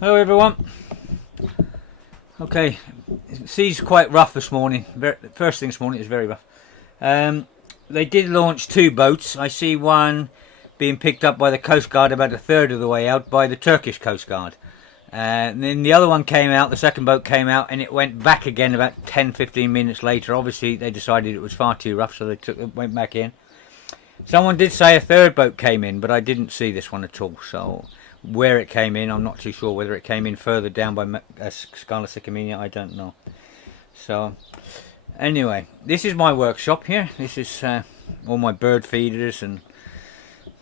Hello everyone. Okay, the sea's quite rough this morning. First thing this morning is very rough. They did launch two boats. I see one being picked up by the Coast Guard about a third of the way out by the Turkish Coast Guard. And then the other one came out, the second boat came out, and it went back again about 10-15 minutes later. Obviously they decided it was far too rough, so they went back in. Someone did say a third boat came in, but I didn't see this one at all, so where it came in I'm not too sure. Whether it came in further down by Scala Sycamina, I don't know. So anyway, this is my workshop here. This is all my bird feeders and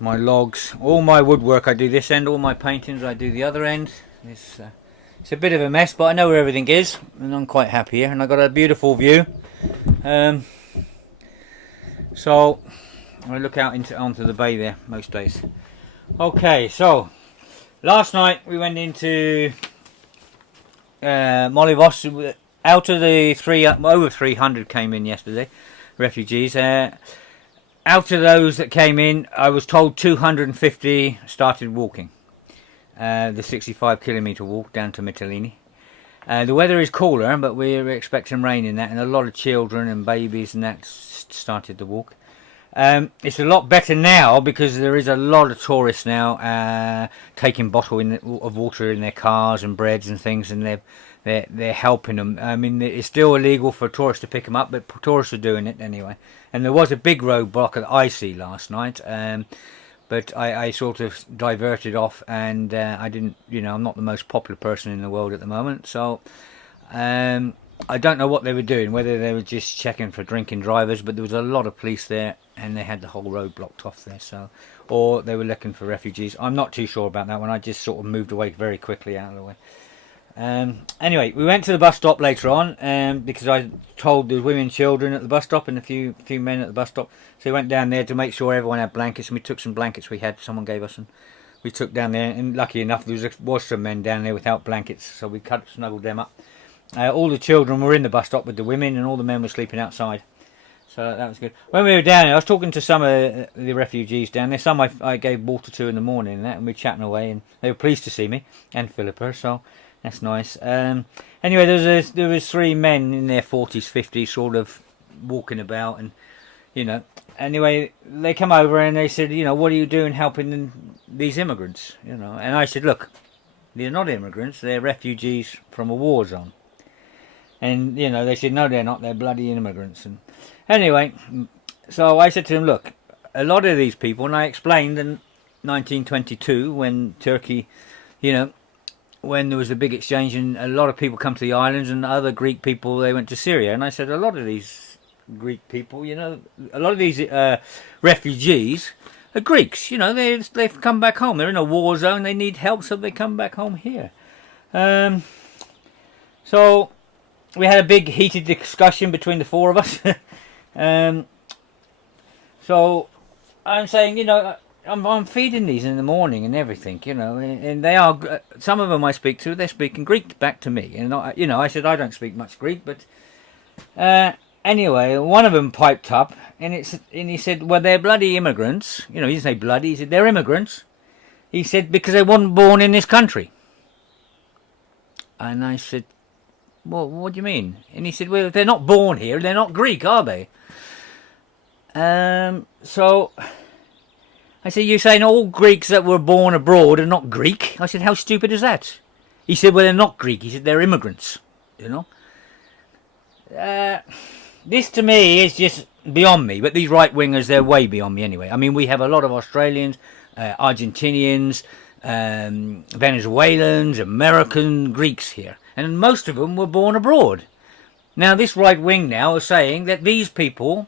my logs, all my woodwork. I do this end, all my paintings I do the other end. It's a bit of a mess, but I know where everything is and I'm quite happy here, and I've got a beautiful view. So I look out onto the bay there most days. Okay, so last night we went into Molyvos. Out of the over 300 came in yesterday, refugees. Out of those that came in, I was told 250 started walking. The 65-kilometre walk down to Mytilene. The weather is cooler, but we're expecting rain in that, and a lot of children and babies and that started the walk. It's a lot better now because there is a lot of tourists now taking bottles of water in their cars and breads and things, and they're helping them. I mean, it's still illegal for tourists to pick them up, but tourists are doing it anyway. And there was a big roadblock at Icy last night, but I sort of diverted off, and I didn't. I'm not the most popular person in the world at the moment, so I don't know what they were doing, whether they were just checking for drinking drivers, but there was a lot of police there and they had the whole road blocked off there, so, or they were looking for refugees. I'm not too sure about that one. I just sort of moved away very quickly out of the way. Anyway, we went to the bus stop later on because I told the women and children at the bus stop and a few men at the bus stop, so we went down there to make sure everyone had blankets, and we took some blankets we had, someone gave us, and we took down there, and lucky enough there was some men down there without blankets, so we snuggled them up. All the children were in the bus stop with the women, and all the men were sleeping outside. So that was good. When we were down there, I was talking to some of the refugees down there. Some I gave water to in the morning, and we were chatting away, and they were pleased to see me, and Philippa, so that's nice. Anyway, there was three men in their 40s, 50s, sort of walking about, and anyway, they come over and they said, what are you doing helping these immigrants? And I said, look, they're not immigrants, they're refugees from a war zone. And, they said, no, they're not, they're bloody immigrants. And anyway, so I said to them, look, a lot of these people, and I explained in 1922 when Turkey, when there was a big exchange and a lot of people come to the islands, and other Greek people, they went to Syria. And I said, a lot of these Greek people, a lot of these refugees are Greeks. They've come back home. They're in a war zone. They need help, so they come back home here. So we had a big heated discussion between the four of us. So I'm saying, I'm feeding these in the morning and everything, and they are, some of them I speak to, they're speaking Greek back to me. And, I said, I don't speak much Greek, but anyway, one of them piped up, and he said, well, they're bloody immigrants. He didn't say bloody, he said, they're immigrants. He said, because they weren't born in this country. And I said, well, what do you mean? And he said, well, if they're not born here, they're not Greek, are they? So I said, you're saying all Greeks that were born abroad are not Greek? I said, how stupid is that? He said, well, they're not Greek. He said, they're immigrants, This to me is just beyond me, but these right-wingers, they're way beyond me anyway. I mean, we have a lot of Australians, Argentinians, Venezuelans, American, Greeks here. And most of them were born abroad. Now, this right wing now is saying that these people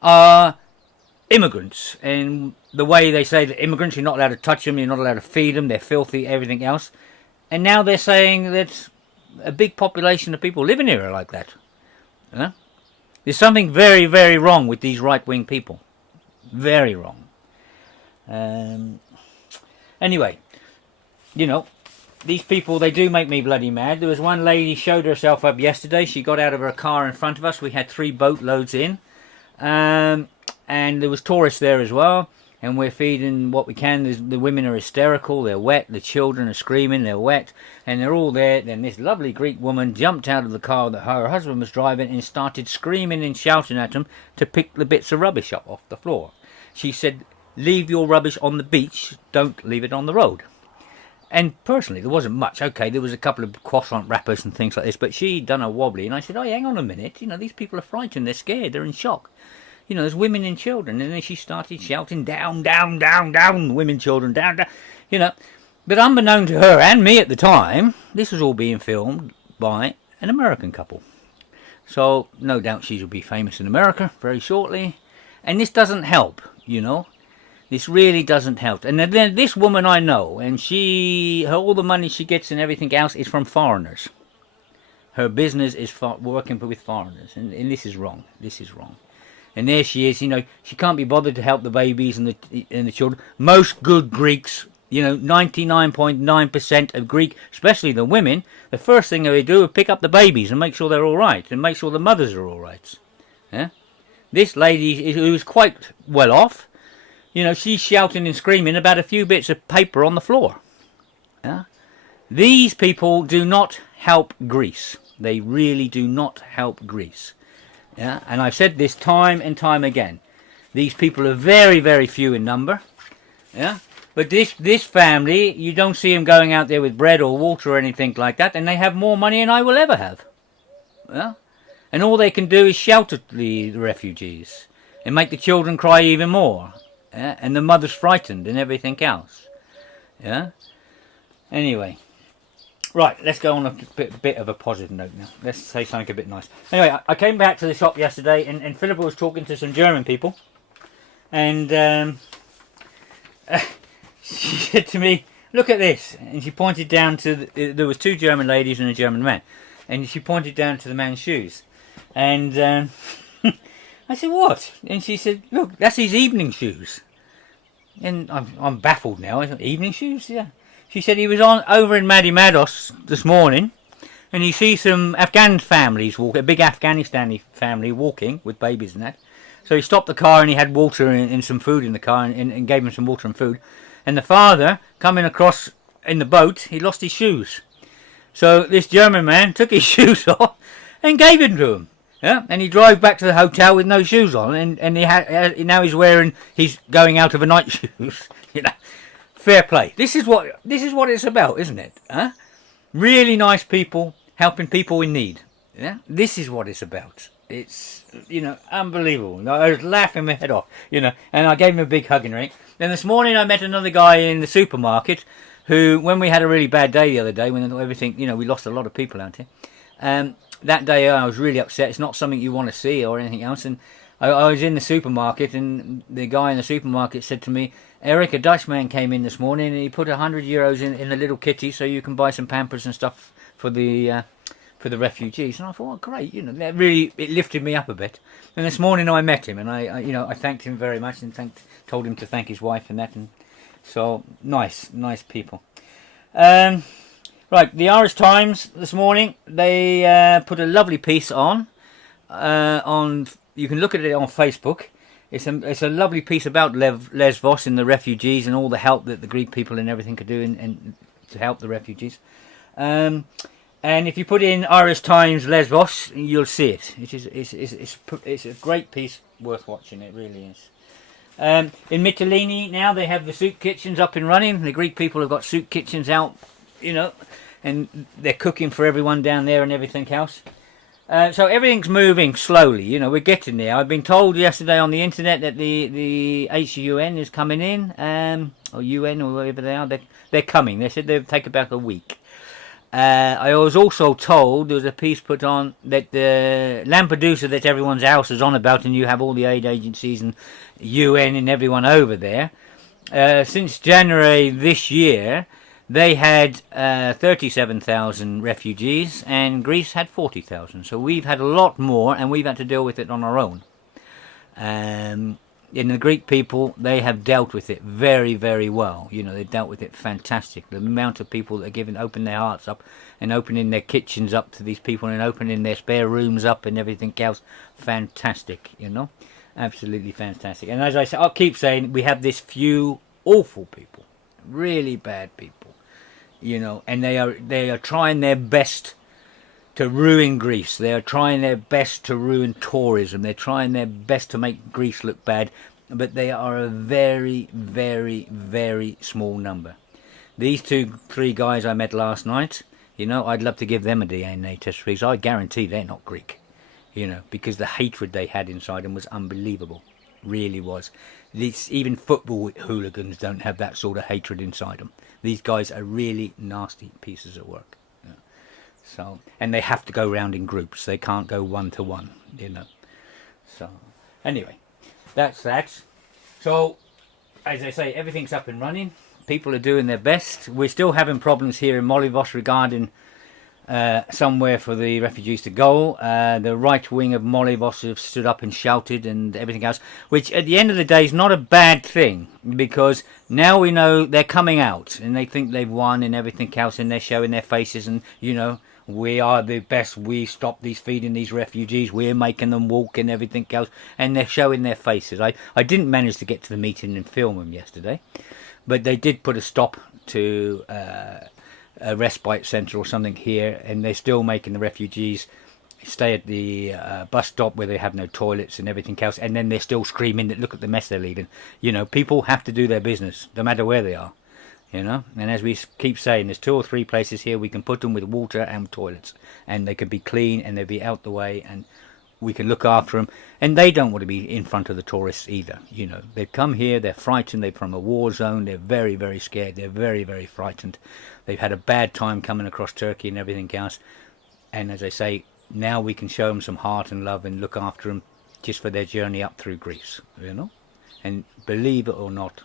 are immigrants. And the way they say that immigrants, you're not allowed to touch them, you're not allowed to feed them, they're filthy, everything else. And now they're saying that a big population of people living here are like that. There's something very, very wrong with these right wing people. Very wrong. Anyway, these people, they do make me bloody mad. There was one lady showed herself up yesterday. She got out of her car in front of us. We had 3 boatloads in. And there was tourists there as well. and we're feeding what we can. The women are hysterical, they're wet, the children are screaming, they're wet, and they're all there. Then this lovely Greek woman jumped out of the car that her husband was driving and started screaming and shouting at them to pick the bits of rubbish up off the floor. She said, leave your rubbish on the beach, don't leave it on the road. And personally, there wasn't much. Okay, there was a couple of croissant wrappers and things like this, but she'd done a wobbly, and I said, oh, hang on a minute, these people are frightened, they're scared, they're in shock. There's women and children, and then she started shouting, down, down, down, down, women, children, down, down, But unbeknown to her and me at the time, this was all being filmed by an American couple. So, no doubt she will be famous in America very shortly. And this doesn't help, This really doesn't help. And then this woman I know, and all the money she gets and everything else is from foreigners. Her business is working with foreigners, and this is wrong. This is wrong. And there she is, she can't be bothered to help the babies and the children. Most good Greeks, 99.9% of Greek, especially the women, the first thing they do is pick up the babies and make sure they're all right, and make sure the mothers are all right. Yeah? This lady, who's quite well off, she's shouting and screaming about a few bits of paper on the floor. Yeah? These people do not help Greece. They really do not help Greece. Yeah, and I've said this time and time again. These people are very, very few in number. Yeah, but this family, you don't see them going out there with bread or water or anything like that, and they have more money than I will ever have. Yeah, and all they can do is shout at the refugees and make the children cry even more. Yeah, and the mother's frightened and everything else. Yeah. Anyway. Right, let's go on a bit of a positive note now. Let's say something a bit nice. Anyway, I came back to the shop yesterday, and Philippa was talking to some German people. And she said to me, look at this. And she pointed down to, there was two German ladies and a German man. And she pointed down to the man's shoes. And I said, what? And she said, look, that's his evening shoes. And I'm baffled now. I said, evening shoes? Yeah. She said he was over in Madi Mados this morning, and he sees some Afghan families walking, a big Afghanistani family walking with babies and that. So he stopped the car and he had water and some food in the car and gave him some water and food. And the father, coming across in the boat, he lost his shoes. So this German man took his shoes off and gave them to him. Yeah, and he drove back to the hotel with no shoes on, and now he's going out of a night shoes. Fair play. This is what it's about, isn't it? Huh? Really nice people helping people in need. Yeah, this is what it's about. It's unbelievable. I was laughing my head off. And I gave him a big hug and everything. Then this morning I met another guy in the supermarket who, when we had a really bad day the other day, when everything, we lost a lot of people out here. That day I was really upset. It's not something you want to see or anything else. And I was in the supermarket, and the guy in the supermarket said to me, Eric, a Dutchman came in this morning and he put €100 in the little kitty so you can buy some Pampers and stuff for the refugees. And I thought, oh, great, that really, it lifted me up a bit. And this morning I met him, and I thanked him very much and told him to thank his wife and that. And so nice people. Right, the Irish Times this morning, they put a lovely piece on. You can look at it on Facebook. It's a lovely piece about Lesvos and the refugees and all the help that the Greek people and everything could do and to help the refugees. And if you put in Irish Times Lesvos, you'll see it. It's a great piece, worth watching. It really is. In Mytilene now they have the soup kitchens up and running. The Greek people have got soup kitchens out, and they're cooking for everyone down there and everything else. So everything's moving slowly, we're getting there. I've been told yesterday on the internet that the HUN is coming in, or UN or whatever they are, they're coming. They said they'll take about a week. I was also told, there was a piece put on, that the Lampedusa that everyone's house is on about, and you have all the aid agencies and UN and everyone over there, since January this year, they had 37,000 refugees, and Greece had 40,000. So we've had a lot more, and we've had to deal with it on our own. And the Greek people, they have dealt with it very, very well. They dealt with it fantastic. The amount of people that are open their hearts up and opening their kitchens up to these people and opening their spare rooms up and everything else, fantastic. Absolutely fantastic. And as I say, I'll keep saying, we have this few awful people, really bad people, you know, and they are trying their best to ruin Greece. They are trying their best to ruin tourism. They're trying their best to make Greece look bad, but they are a very, very, very small number. These 3 guys I met last night, you know, I'd love to give them a DNA test because I guarantee they're not Greek, you know, because the hatred they had inside them was unbelievable. Really was. Even football hooligans don't have that sort of hatred inside them. These guys are really nasty pieces of work. So, and they have to go round in groups. They can't go one to one, you know. So, anyway, that's that. So, as I say, everything's up and running. People are doing their best. We're still having problems here in Molivos regarding somewhere for the refugees to go. The right wing of Molivos have stood up and shouted and everything else, which at the end of the day is not a bad thing, because now we know they're coming out and they think they've won and everything else, and they're showing their faces and, you know, we are the best, we stop these feeding these refugees, we're making them walk and everything else, and they're showing their faces. I didn't manage to get to the meeting and film them yesterday, but they did put a stop to a respite centre or something here, and they're still making the refugees stay at the bus stop where they have no toilets and everything else, and then they're still screaming that look at the mess they're leaving. You know, people have to do their business no matter where they are, you know. And as we keep saying, there's 2 or 3 places here we can put them with water and toilets, and they can be clean and they'll be out the way, and we can look after them. And they don't want to be in front of the tourists either, you know. They've come here, they're frightened, they're from a war zone, they're very, very scared, they're very, very frightened. They've had a bad time coming across Turkey and everything else. And as I say, now we can show them some heart and love and look after them just for their journey up through Greece, you know. And believe it or not,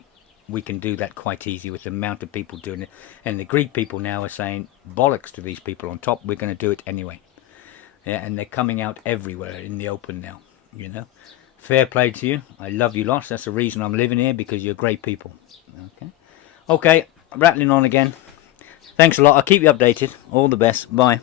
we can do that quite easy with the amount of people doing it. And the Greek people now are saying, bollocks to these people on top, we're going to do it anyway. Yeah, and they're coming out everywhere in the open now, you know. Fair play to you. I love you lots. That's the reason I'm living here, because you're great people. Okay, rattling on again. Thanks a lot. I'll keep you updated. All the best. Bye.